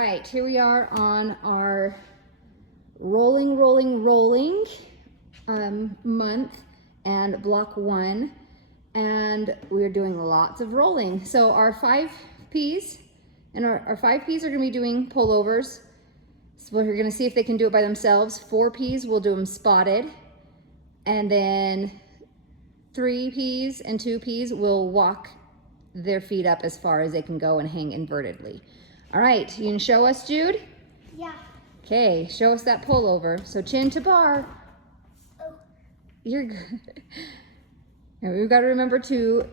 right, here we are on our rolling month and block 1, and we're doing lots of rolling. So our 5 P's, and our 5 P's are going to be doing pullovers. So we're going to see if they can do it by themselves. 4 P's, we'll do them spotted, and then 3 P's and 2 P's will walk their feet up as far as they can go and hang invertedly. All right, you can show us, Jude? Yeah. Okay, show us that pullover. So chin to bar. Oh. You're good. And we've got to remember to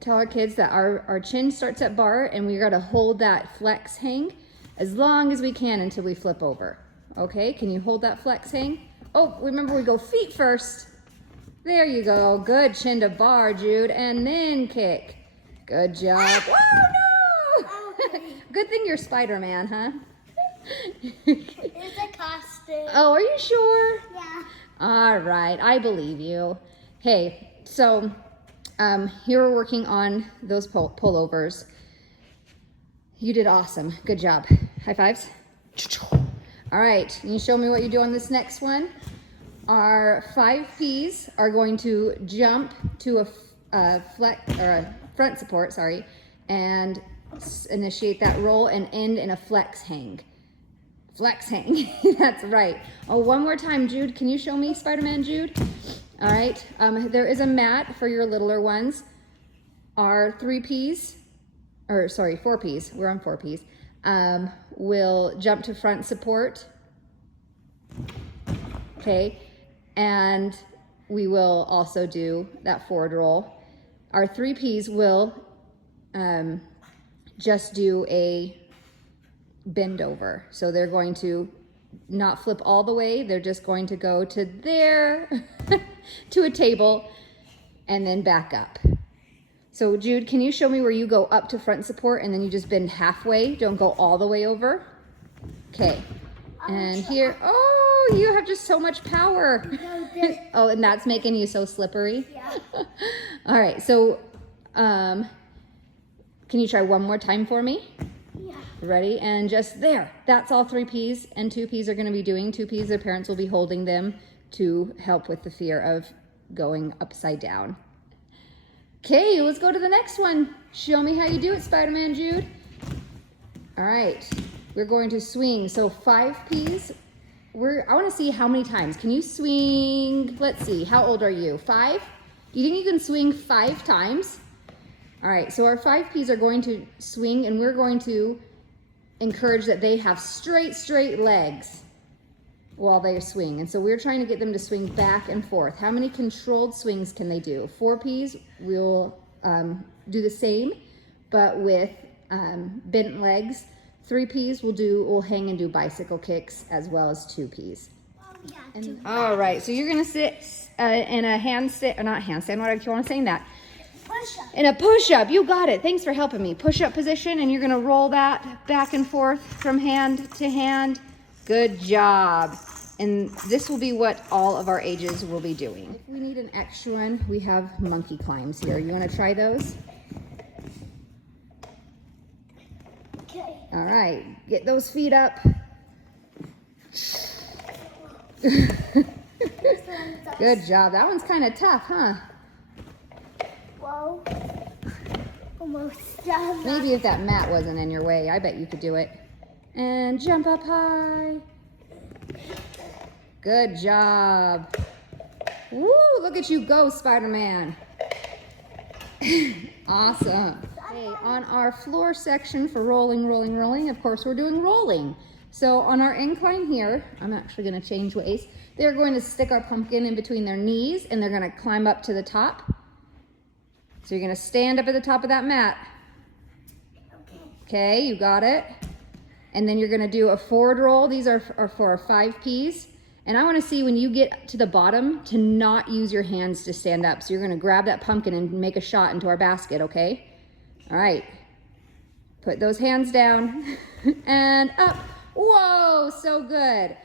tell our kids that our chin starts at bar, and we got to hold that flex hang as long as we can until we flip over. Okay, can you hold that flex hang? Oh, remember we go feet first. There you go. Good, chin to bar, Jude, and then kick. Good job. Whoa, no! Okay. Good thing you're Spider-Man, huh? It's a costume. Oh, are you sure? Yeah. All right, I believe you. Okay, so here we're working on those pullovers. You did awesome. Good job. High fives. All right, can you show me what you do on this next one? Our 5 P's are going to jump to a front support, sorry, and initiate that roll and end in a flex hang. Flex hang, that's right. Oh, one more time, Jude. Can you show me Spider-Man, Jude? All right, there is a mat for your littler ones. Our 4 P's, we're on 4 P's, will jump to front support. Okay, and we will also do that forward roll. Our 3 P's will just do a bend over. So they're going to not flip all the way. They're just going to go to there, to a table, and then back up. So Jude, can you show me where you go up to front support and then you just bend halfway? Don't go all the way over. Okay. And here, oh, you have just so much power. No, Oh, and that's making you so slippery? Yeah. All right, so can you try one more time for me? Yeah. Ready? And just there. That's all 3 P's, and 2 P's are going to be doing. 2 P's, their parents will be holding them to help with the fear of going upside down. Okay, let's go to the next one. Show me how you do it, Spider-Man, Jude. All right, we're going to swing. So 5 P's. I want to see how many times. Can you swing? Let's see. How old are you? 5? Do you think you can swing 5 times? All right, so our 5 P's are going to swing, and we're going to encourage that they have straight legs while they swing. And so we're trying to get them to swing back and forth. How many controlled swings can they do? 4 P's, we'll do the same, but with bent legs. 3 P's we'll hang and do bicycle kicks, as well as 2 P's. Oh, yeah. All right, so you're gonna sit in a handstand, not handstand, what do you want to say that? Push up. In a push-up, you got it. Thanks for helping me. Push-up position, and you're gonna roll that back and forth from hand to hand. Good job. And this will be what all of our ages will be doing. If we need an extra one, we have monkey climbs here. You wanna try those? Okay. All right, get those feet up. Good job. That one's kind of tough, huh? Whoa. Almost done. Maybe if that mat wasn't in your way, I bet you could do it. And jump up high. Good job. Woo, look at you go, Spider-Man. Awesome. Okay, on our floor section for rolling, of course, we're doing rolling. So on our incline here, I'm actually going to change ways. They're going to stick our pumpkin in between their knees, and they're going to climb up to the top. So you're going to stand up at the top of that mat. Okay, you got it. And then you're going to do a forward roll. These are for our 5 P's. And I want to see when you get to the bottom to not use your hands to stand up. So you're going to grab that pumpkin and make a shot into our basket, okay? All right. Put those hands down and up. Whoa, so good.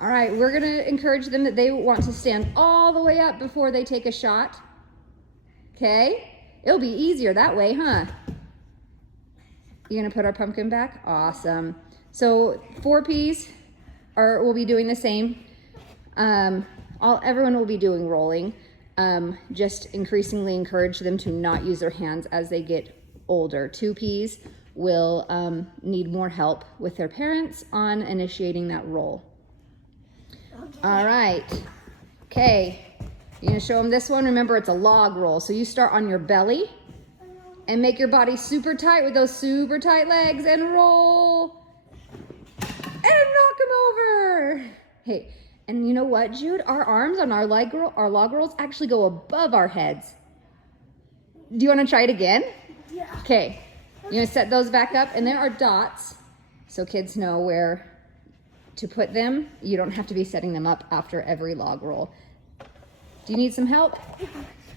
All right, we're going to encourage them that they want to stand all the way up before they take a shot. Okay? It'll be easier that way, huh? You gonna put our pumpkin back? Awesome. So 4 Ps will be doing the same. Everyone will be doing rolling. Just increasingly encourage them to not use their hands as they get older. 2 Ps will need more help with their parents on initiating that roll. Okay. All right. Okay. You're gonna show them this one. Remember, it's a log roll. So you start on your belly and make your body super tight with those super tight legs and roll and knock them over. Hey, and you know what, Jude? Our arms on our log rolls actually go above our heads. Do you want to try it again? Yeah. Okay. You're gonna set those back up, and there are dots so kids know where to put them. You don't have to be setting them up after every log roll. Do you need some help?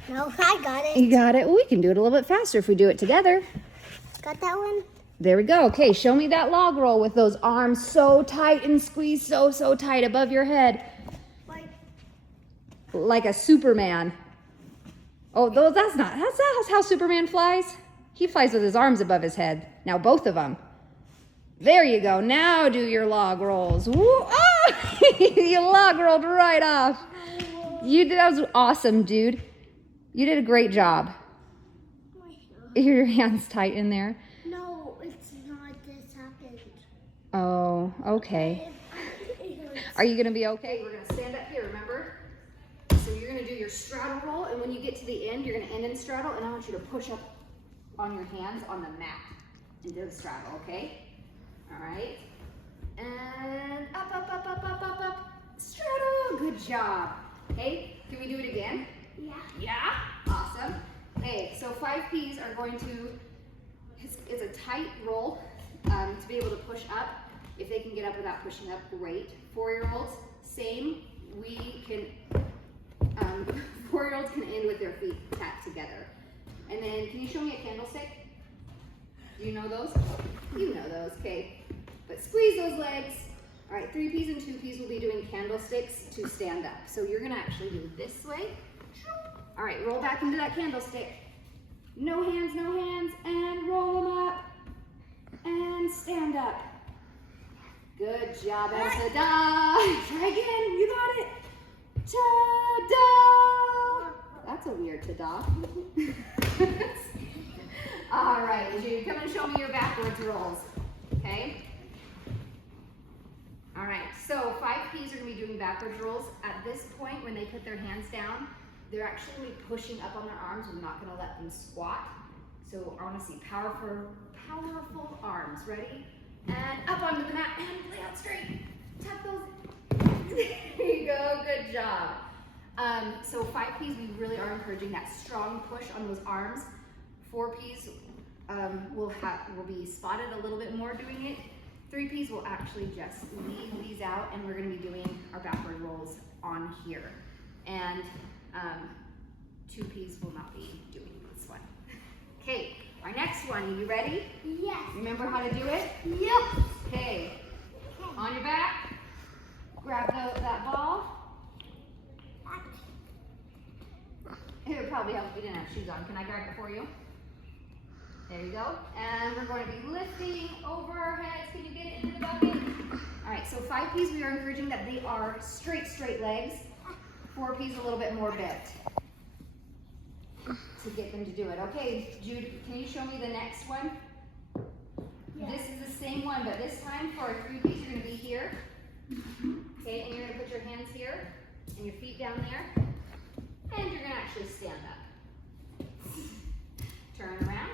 No, I got it. You got it. Well, we can do it a little bit faster if we do it together. Got that one? There we go. Okay, show me that log roll with those arms so tight and squeezed so tight above your head. Like a Superman. Oh, that's how Superman flies. He flies with his arms above his head. Now both of them. There you go. Now do your log rolls. Woo! Oh! You log rolled right off. That was awesome, dude. You did a great job. Your hands tight in there. No, it's not. This happened. Oh, okay. Are you gonna be okay? We're gonna stand up here, remember? So you're gonna do your straddle roll, and when you get to the end, you're gonna end in straddle, and I want you to push up on your hands on the mat and do the straddle, okay? All right. And up. Straddle, good job. Okay, can we do it again? Yeah. Yeah, awesome. Okay, so 5 Ps are going to, it's a tight roll to be able to push up. If they can get up without pushing up, great. 4-year-olds, same. We can, 4-year-olds can end with their feet tapped together. And then, can you show me a candlestick? Do you know those? You know those, okay. But squeeze those legs. All right, 3 Ps and 2 Ps will be doing candlesticks to stand up. So you're gonna actually do it this way. All right, roll back into that candlestick. No hands, and roll them up. And stand up. Good job, Elsa. Try again, you got it. Ta-da! That's a weird ta-da. All right, Jude, come and show me your backwards rolls, okay? All right, so 5 Ps are gonna be doing backwards rolls. At this point, when they put their hands down, they're actually gonna be pushing up on their arms. We're not gonna let them squat. So I wanna see powerful arms. Ready? And up onto the mat and lay out straight. Tap those. There you go, good job. So 5 Ps, we really are encouraging that strong push on those arms. 4 Ps will be spotted a little bit more doing it. 3 Ps will actually just leave these out, and we're gonna be doing our backward rolls on here. And 2 Ps will not be doing this one. Okay, our next one, you ready? Yes. Remember how to do it? Yep. Okay, on your back, grab that ball. It would probably help if you didn't have shoes on. Can I grab it for you? There you go. And we're going to be lifting over our heads. Can you get it into the bucket? All right, so 5 Ps, we are encouraging that they are straight legs. 4 Ps, a little bit more bent to get them to do it. Okay, Jude, can you show me the next one? Yeah. This is the same one, but this time for our 3 Ps, you're gonna be here. Okay, and you're gonna put your hands here and your feet down there. And you're gonna actually stand up. Turn around.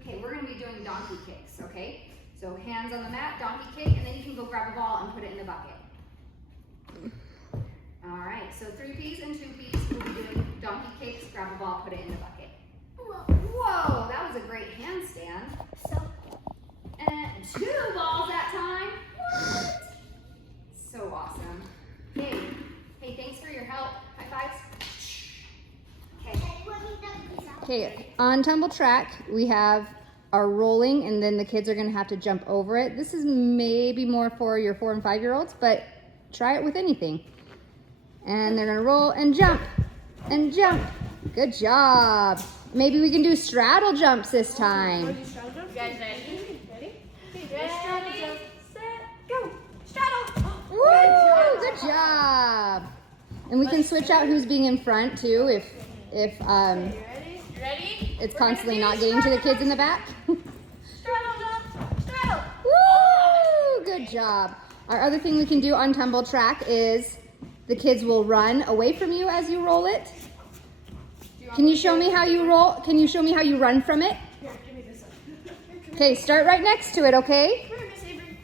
Okay, we're gonna be doing donkey kicks, okay? So hands on the mat, donkey kick, and then you can go grab a ball and put it in the bucket. All right, so 3 Ps and 2 Ps, we'll be doing donkey kicks, grab a ball, put it in the bucket. Whoa, that was a great handstand. And 2 balls that time. What? So awesome. Hey, thanks for your help. High fives. Okay, on Tumble Track, we have our rolling, and then the kids are gonna have to jump over it. This is maybe more for your 4 and 5-year-olds, but try it with anything. And they're gonna roll and jump and jump. Good job. Maybe we can do straddle jumps this time. guys ready? Ready, set, go. Straddle. Woo! Good job. And we can switch out who's being in front too if Ready? it's constantly not getting to the kids in the back. Straddle. Woo! Good job. Our other thing we can do on tumble track is the kids will run away from you as you roll it. Can you show me how you roll? Can you show me how you run from it? Here, give me this one. Okay, start right next to it, okay? Come here, Miss Avery.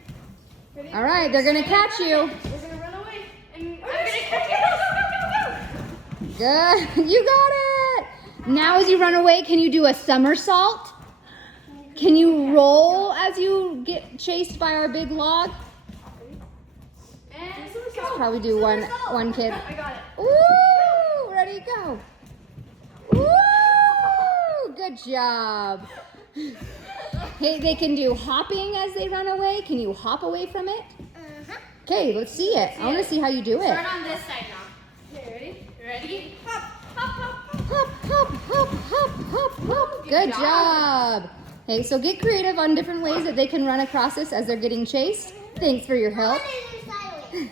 Ready? All right, they're gonna catch you. We're gonna run away. And I'm gonna catch you. Go, go, go, go, go. Good, you got it. Now as you run away, can you do a somersault? Can you roll as you get chased by our big log? And go. Probably do one kid. I got it. Woo! Ready, go. Woo! Good job. Hey, they can do hopping as they run away. Can you hop away from it? Okay, let's see it. I want to see how you do it. Start on this side now. Okay, ready? Ready? Hop, hop, hop, hop. Hop, hop, hop, hop, hop, hop. Good Good job. job. Okay, so get creative on different ways that they can run across this as they're getting chased. Thanks for your help. What is